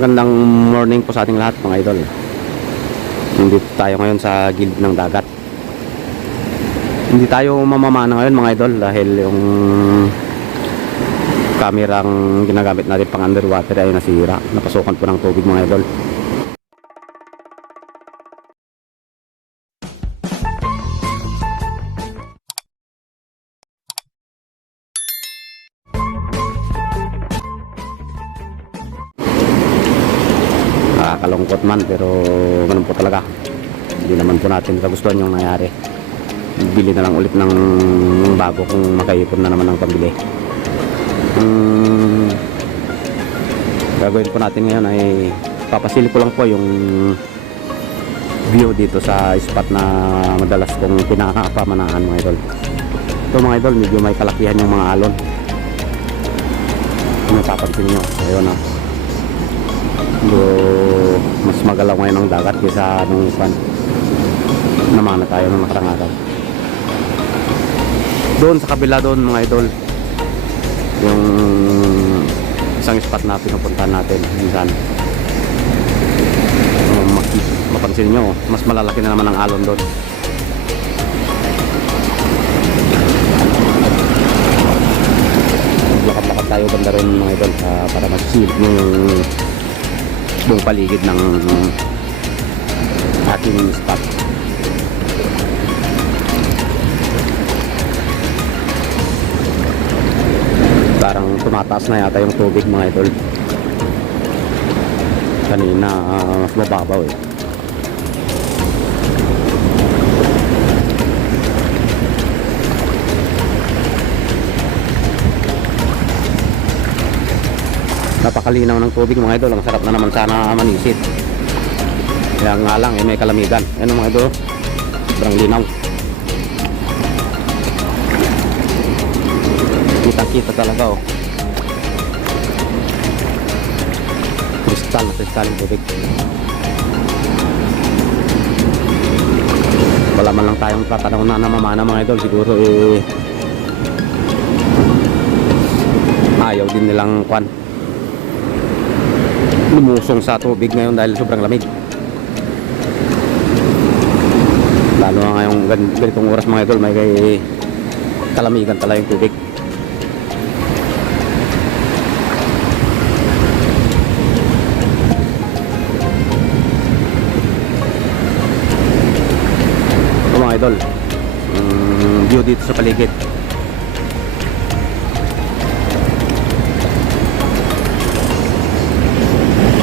Magandang morning po sa ating lahat mga idol. Nandito tayo ngayon sa gilid ng dagat. Hindi tayo mamamana ngayon mga idol dahil yung kamerang ginagamit natin pang underwater ay nasira. Napasukan po ng tubig mga idol. Nakakalungkot man pero ganun po talaga. Hindi naman po natin kagustuhan yung nangyari. Bili na lang ulit ng bago kung makaipon na naman ng pambili. Gagawin po natin ngayon ay papasili ko lang po yung view dito sa spot na madalas kong pinakapamanaan mga idol. Ito mga idol, medyo may kalakihan yung mga alon. Kung napapansin nyo, ayun na. Mas magalaw ngayon ang dagat kaysa nung namana tayo nung nakarang araw. Doon sa kabila doon mga idol, yung isang spot na pinupuntahan natin minsan, mapansin nyo mas malalaki na naman ang alon doon. Lakad-lakad tayo banda rin mga idol para masilip yung buong paligid ng ating spot. Parang tumataas na yata yung tubig mga idol. Kanina mas mababaw eh. Napakalinaw ng tubig mga idol. Ang sarap na naman sana manisid. Kaya nga lang may kalamigan. Ano mga idol, sobrang linaw. Kita talaga oh. Kristal yung tubig. Wala man lang tayong tatanaw na namamana mga idol. Siguro ayaw din nilang lumusong sa tubig ngayon dahil sobrang lamig. Lalo na ngayong ganitong oras mga idol, may kalamigan talaga yung tubig. Mga idol, view dito sa paligid.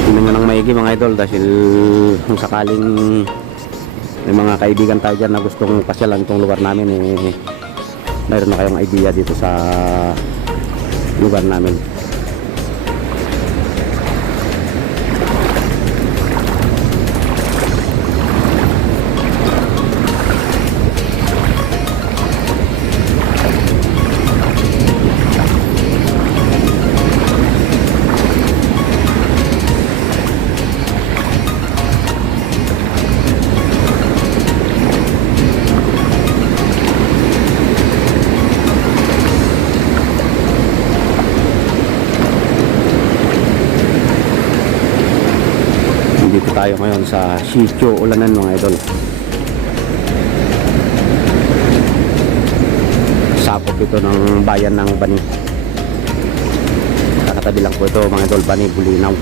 Tingnan nyo ng maigi mga idol dahil kung sakaling may mga kaibigan tayo dyan na gustong pasyalan itong lugar namin mayroon na kayong idea dito sa lugar namin. Dito tayo ngayon sa Sitio Ulanan mga idol. Sakop ito ng bayan ng Bani. Kakatabi lang po ito mga idol, Bani, Bulinaw.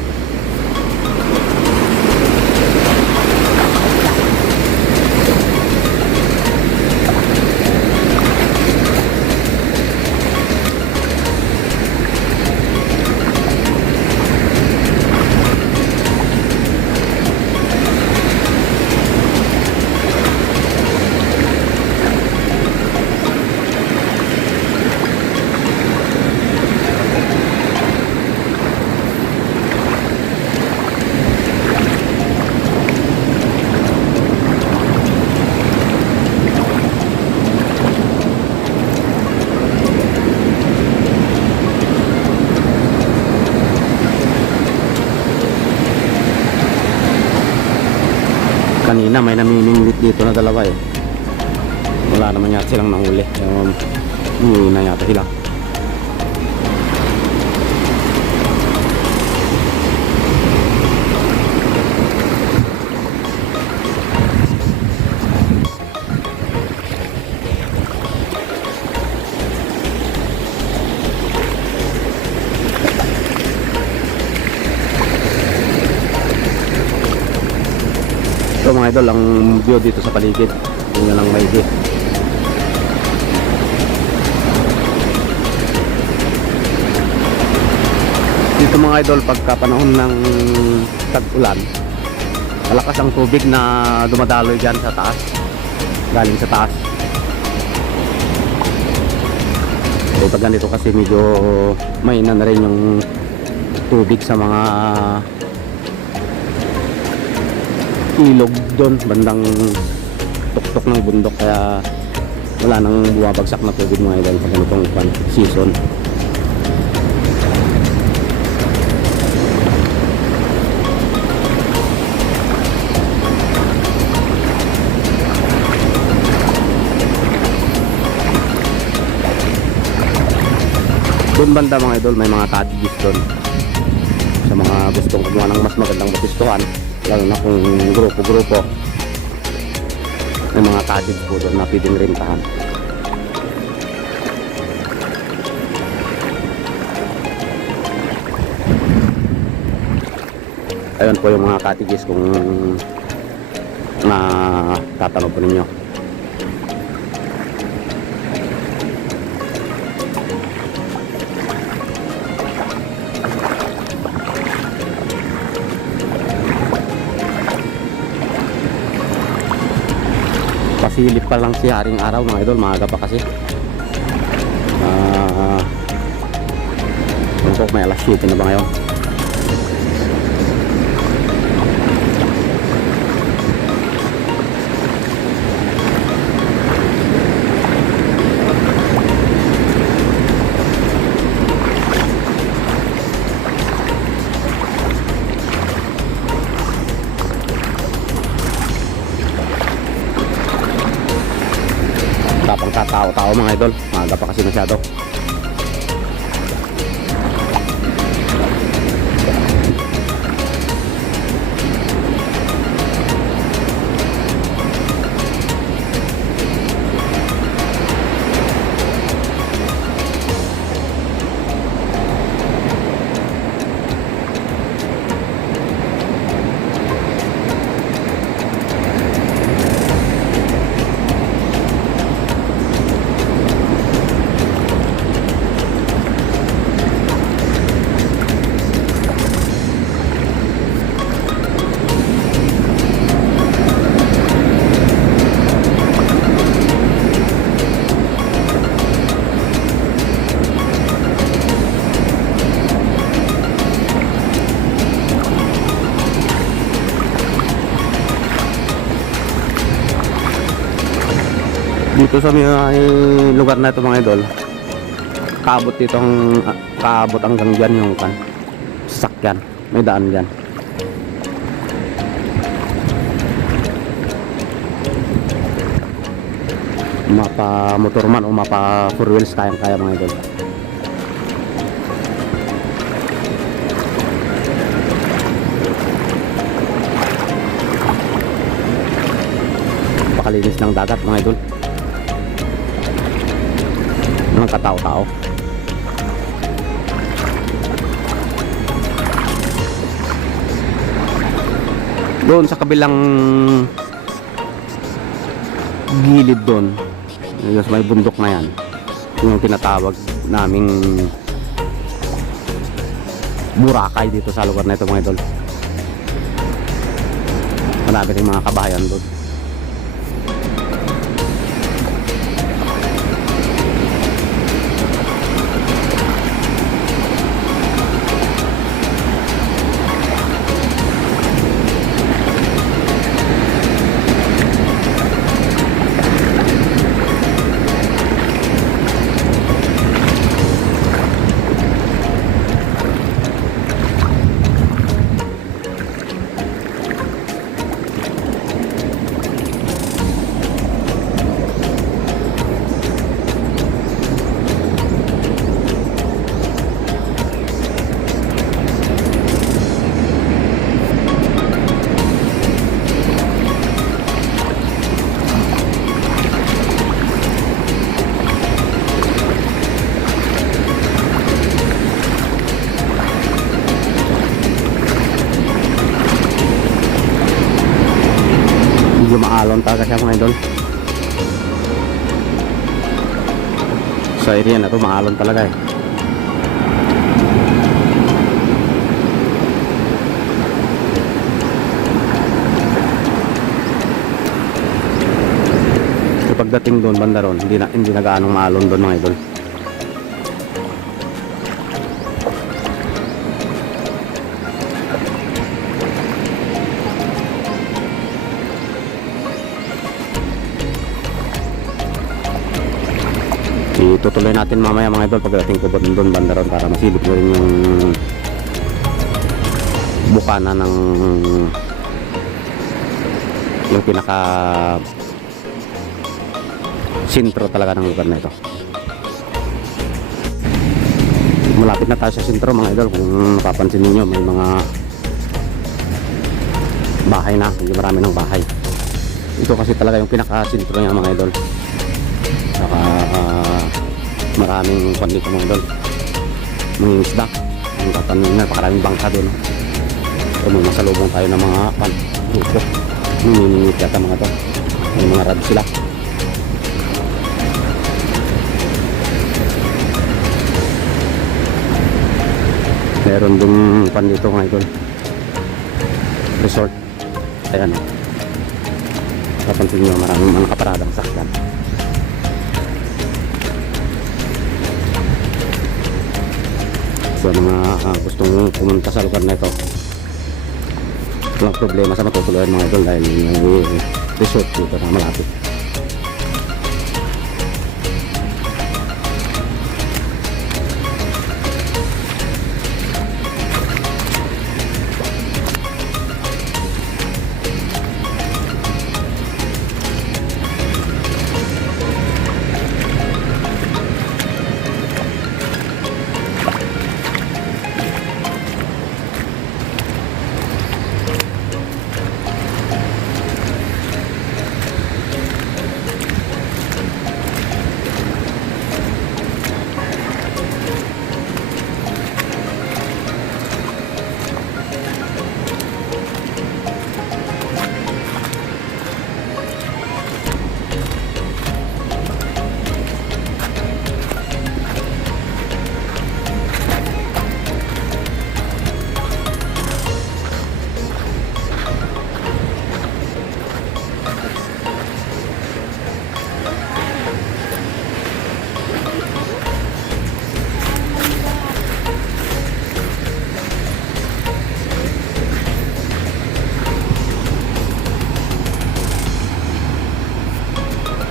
Kanina may namimingwit dito na dalawa eh. Wala naman yata silang nahuli. Hindi na yata sila. mga idol ang view dito sa paligid. Tingnan lang maigi. Dito mga idol, pagka panahon ng tag-ulan, malakas ang tubig na dumadaloy dyan sa taas, galing sa taas. So pag ganito kasi medyo mahina na rin yung tubig sa mga ilog doon, bandang tuktok ng bundok, kaya wala nang bumabagsak na tubig mga idol pag ganitong season. Doon banda mga idol, may mga cottages doon sa mga gustong kumuha ng mas magandang mapistuhan, lalo na kung grupo-grupo. May mga cottage po doon na pwedeng rentahan. Ayun po yung mga cottages kung tatanong po ninyo. Pasilip pa lang si Haring Araw mga idol, maaga pa kasi. May alas 7 na ba ngayon? Tapang katao-tao mga idol, maaga pa kasi masyado. Dito sa may lugar na ito mga idol, kaabot hanggang dyan yung sasakyan, may daan dyan. Mapa motor man o mapa 4 wheels kayang-kaya mga idol. Pakalinis ng dagat mga idol, mga katao-tao. Doon sa kabilang gilid doon, may bundok na yan, yung tinatawag naming Boracay dito sa lugar na ito mga idol. Marami rin mga kabahayan doon. medyo maalon talaga siya mga idol. Sa area na to maalon talaga eh. So pagdating doon banda ron, hindi na gaanong maalon doon mga idol. Itutuloy natin mamaya mga idol pagdating ko doon banda ron para masilip ko rin yung bukana ng yung pinaka sentro talaga ng lugar na ito. Malapit na tayo sa sentro mga idol. Kung napapansin niyo may mga bahay na, hindi marami ng bahay. Ito kasi talaga yung pinaka sentro niya mga idol. Saka maraming pan dito mga idol, mga isda, yung tatanin na napakaraming bangka doon. So may masalubong tayo ng mga pan dito, nininingit yata mga to, may mga rad sila. Meron ding pan dito mga idol, resort. Ayan o, papansin nyo maraming mga kaparadang sakyan. So mga gustong pumunta sa lugar na ito, walang problema sa matutuluyan mga idol dahil may resort dito na malapit.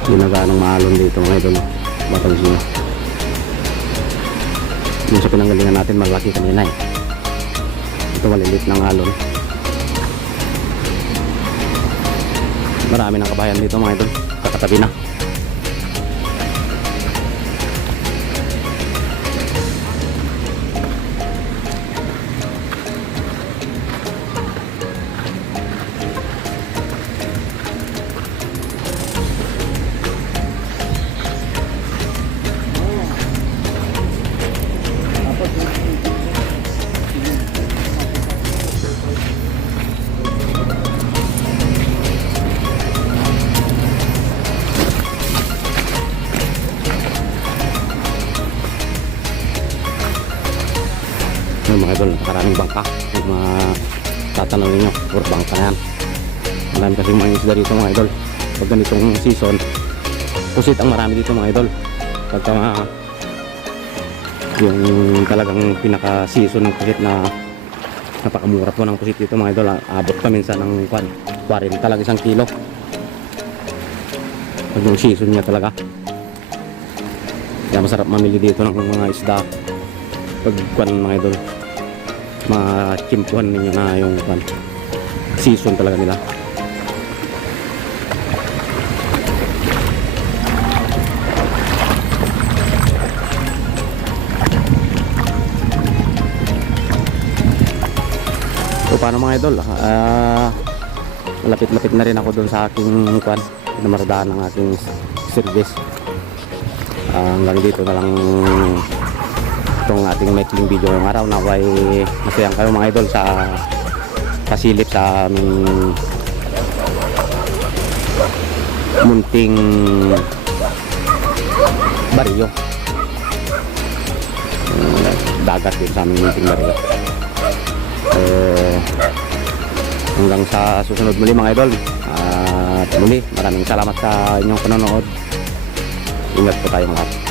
Ginagaanong maalon dito mga idol. Mapansin nyo yung sa pinanggalingan natin malaki kanina eh. Ito malilit ng alon. Marami ng kabayan dito mga idol, kakatabi na. Mga idol, napakaraming bangka. Yung mga tatanawin nyo, puro bangka na yan. Marami kasi mga isda dito mga idol. Pag ganitong season, pusit ang marami dito mga idol. Pagka yung talagang pinaka season ng pusit na napakamura po ng pusit dito mga idol. Abot pa minsan ng 40 talaga isang kilo. Pag yung season niya talaga. Kaya masarap mamili dito ng mga isda. Pag mga idol, machimpuhan ninyo na yung season talaga nila. So paano mga idol, malapit-lapit na rin ako doon sa aking namaradahan ng aking service. Hanggang dito na lang itong ating maikling video ngayong araw. Naway masayang kayo mga idol sa kasilip sa aming munting baryo. Dagat din sa aming munting baryo. Hanggang sa susunod muli mga idol. At muli, maraming salamat sa inyong panonood. Ingat po tayong lahat.